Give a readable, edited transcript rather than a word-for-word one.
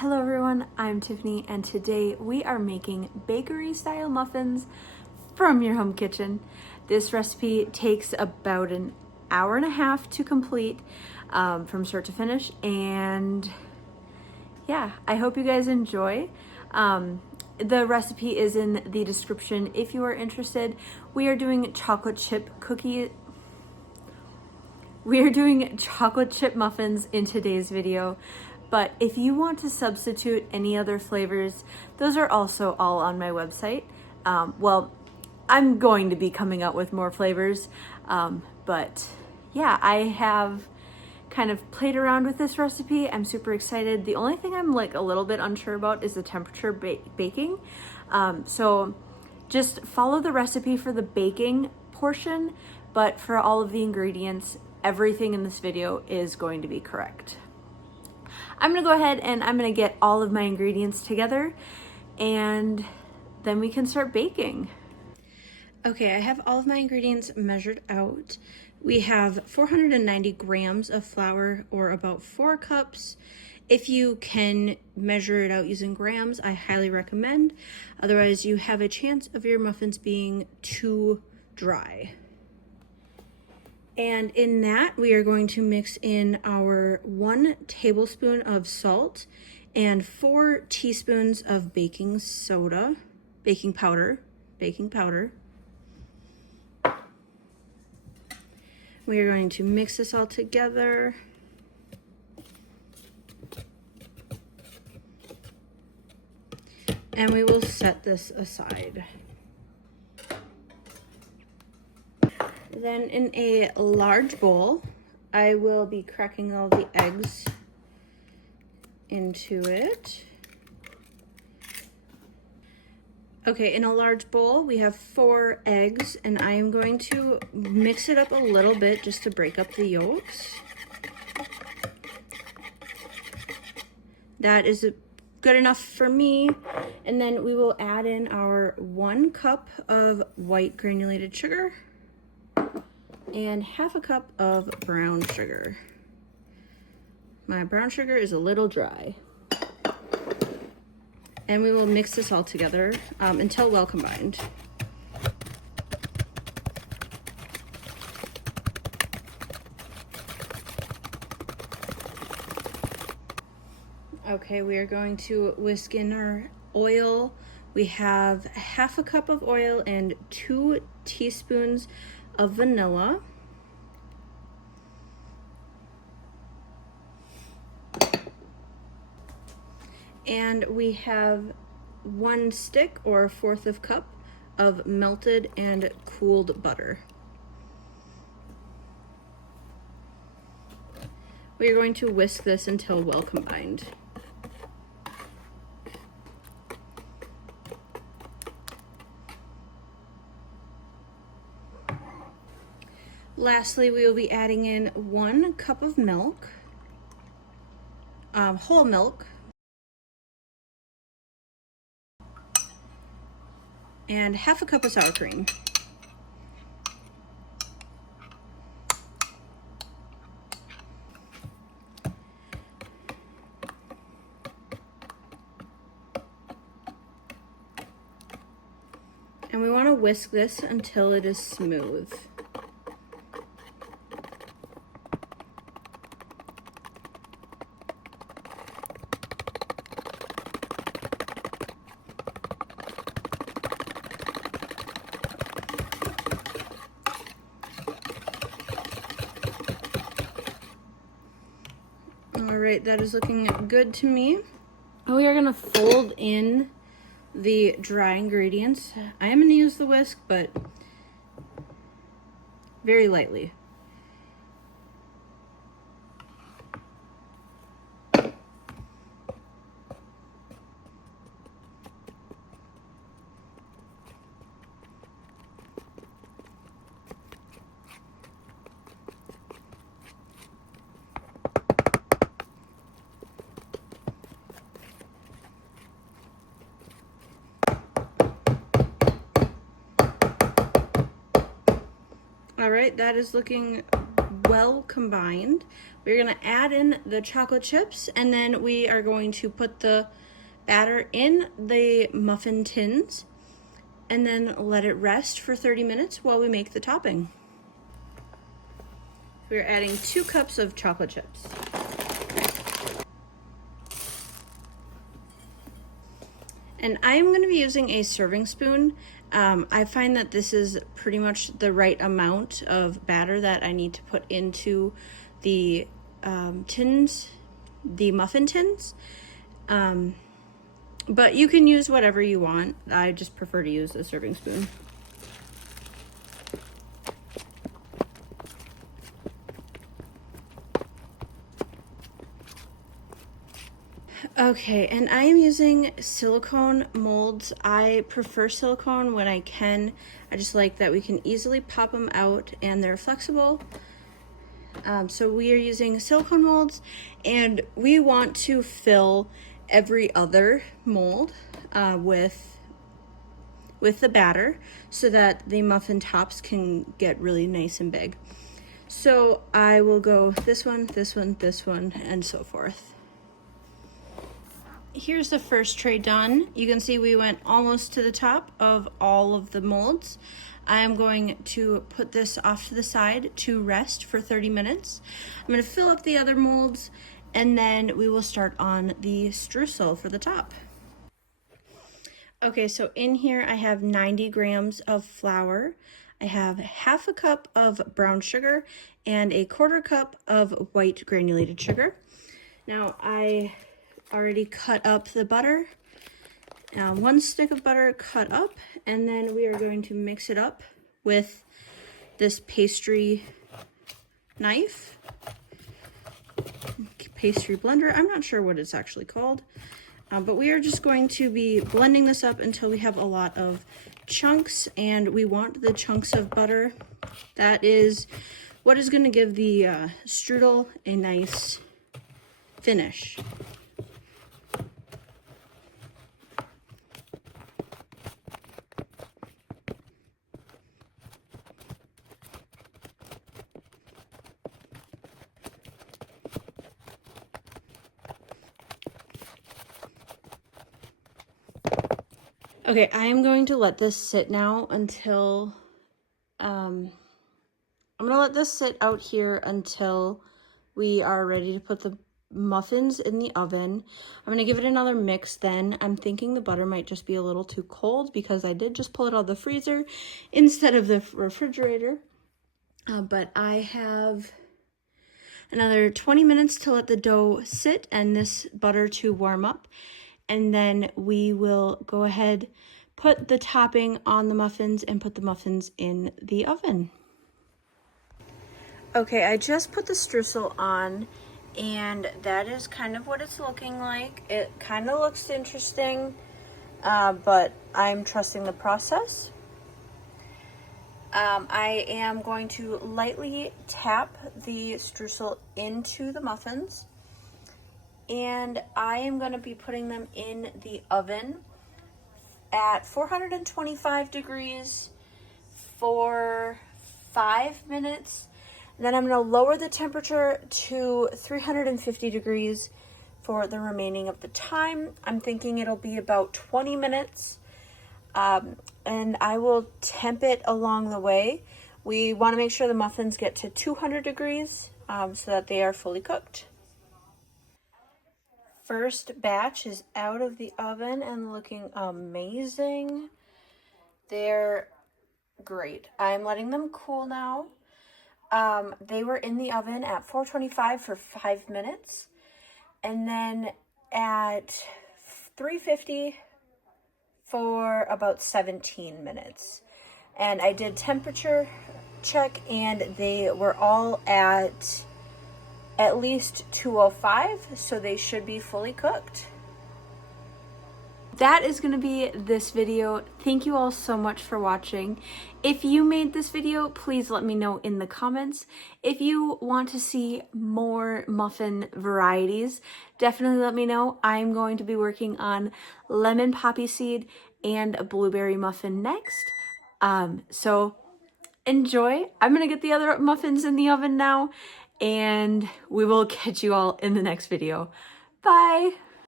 Hello everyone, I'm Tiffany and today we are making bakery style muffins from your home kitchen. This recipe takes about an hour and a half to complete from start to finish, and yeah, I hope you guys enjoy. The recipe is in the description if you are interested. We are doing chocolate chip muffins in today's video, but if you want to substitute any other flavors, those are also all on my website. Well, I'm going to be coming out with more flavors, but yeah, I have kind of played around with this recipe. I'm super excited. The only thing I'm like a little bit unsure about is the temperature baking. So just follow the recipe for the baking portion, but for all of the ingredients, everything in this video is going to be correct. I'm gonna go ahead and I'm gonna get all of my ingredients together and then we can start baking. Okay, I have all of my ingredients measured out. We have 490 grams of flour, or about 4 cups. If you can measure it out using grams, I highly recommend. Otherwise, you have a chance of your muffins being too dry. And in that, we are going to mix in our 1 tablespoon of salt and 4 teaspoons of baking powder. We are going to mix this all together. And we will set this aside. Then in a large bowl, I will be cracking all the eggs into it. Okay, in a large bowl, we have 4 eggs, and I am going to mix it up a little bit just to break up the yolks. That is good enough for me. And then we will add in our 1 cup of white granulated sugar and half a cup of brown sugar. My brown sugar is a little dry. And we will mix this all together until well combined. Okay, we are going to whisk in our oil. We have half a cup of oil and 2 teaspoons of vanilla. And we have 1 stick, or 1/4 of cup, of melted and cooled butter. We are going to whisk this until well combined. Lastly, we will be adding in 1 cup of milk, whole milk, and half a cup of sour cream. And we want to whisk this until it is smooth. All right, that is looking good to me. We are gonna fold in the dry ingredients. I am gonna use the whisk, but very lightly. All right, that is looking well combined, we're gonna add in the chocolate chips, and then we are going to put the batter in the muffin tins and then let it rest for 30 minutes while we make the topping. We're adding 2 cups of chocolate chips. And I'm going to be using a serving spoon. I find that this is pretty much the right amount of batter that I need to put into the tins, the muffin tins. But you can use whatever you want. I just prefer to use a serving spoon. Okay, and I am using silicone molds. I prefer silicone when I can. I just like that we can easily pop them out and they're flexible. So we are using silicone molds, and we want to fill every other mold with the batter so that the muffin tops can get really nice and big. So I will go this one, this one, this one, and so forth. Here's the first tray done. You can see we went almost to the top of all of the molds. I am going to put this off to the side to rest for 30 minutes. I'm going to fill up the other molds, and then we will start on the streusel for the top. Okay, so in here I have 90 grams of flour. I have half a cup of brown sugar and a quarter cup of white granulated sugar. Now I already cut up the butter, 1 stick of butter cut up, and then we are going to mix it up with this pastry knife, pastry blender. I'm not sure what it's actually called, but we are just going to be blending this up until we have a lot of chunks, and we want the chunks of butter. That is what is going to give the strudel a nice finish. Okay, I am going to let this sit now until, I'm going to let this sit out here until we are ready to put the muffins in the oven. I'm going to give it another mix then. I'm thinking the butter might just be a little too cold because I did just pull it out of the freezer instead of the refrigerator. But I have another 20 minutes to let the dough sit and this butter to warm up. And then we will go ahead, put the topping on the muffins and put the muffins in the oven. Okay, I just put the streusel on, and that is kind of what it's looking like. It kind of looks interesting, but I'm trusting the process. I am going to lightly tap the streusel into the muffins, and I am going to be putting them in the oven at 425 degrees for 5 minutes. Then I'm going to lower the temperature to 350 degrees for the remaining of the time. I'm thinking it'll be about 20 minutes, and I will temp it along the way. We want to make sure the muffins get to 200 degrees so that they are fully cooked. First batch is out of the oven and looking amazing. They're great. I'm letting them cool now. They were in the oven at 425 for 5 minutes, and then at 350 for about 17 minutes. And I did temperature check, and they were all at least 205, so they should be fully cooked. That is going to be this video. Thank you all so much for watching. If you made this video, please let me know in the comments. If you want to see more muffin varieties, definitely let me know. I'm going to be working on lemon poppy seed and a blueberry muffin next. So enjoy. I'm gonna get the other muffins in the oven now, and we will catch you all in the next video. Bye!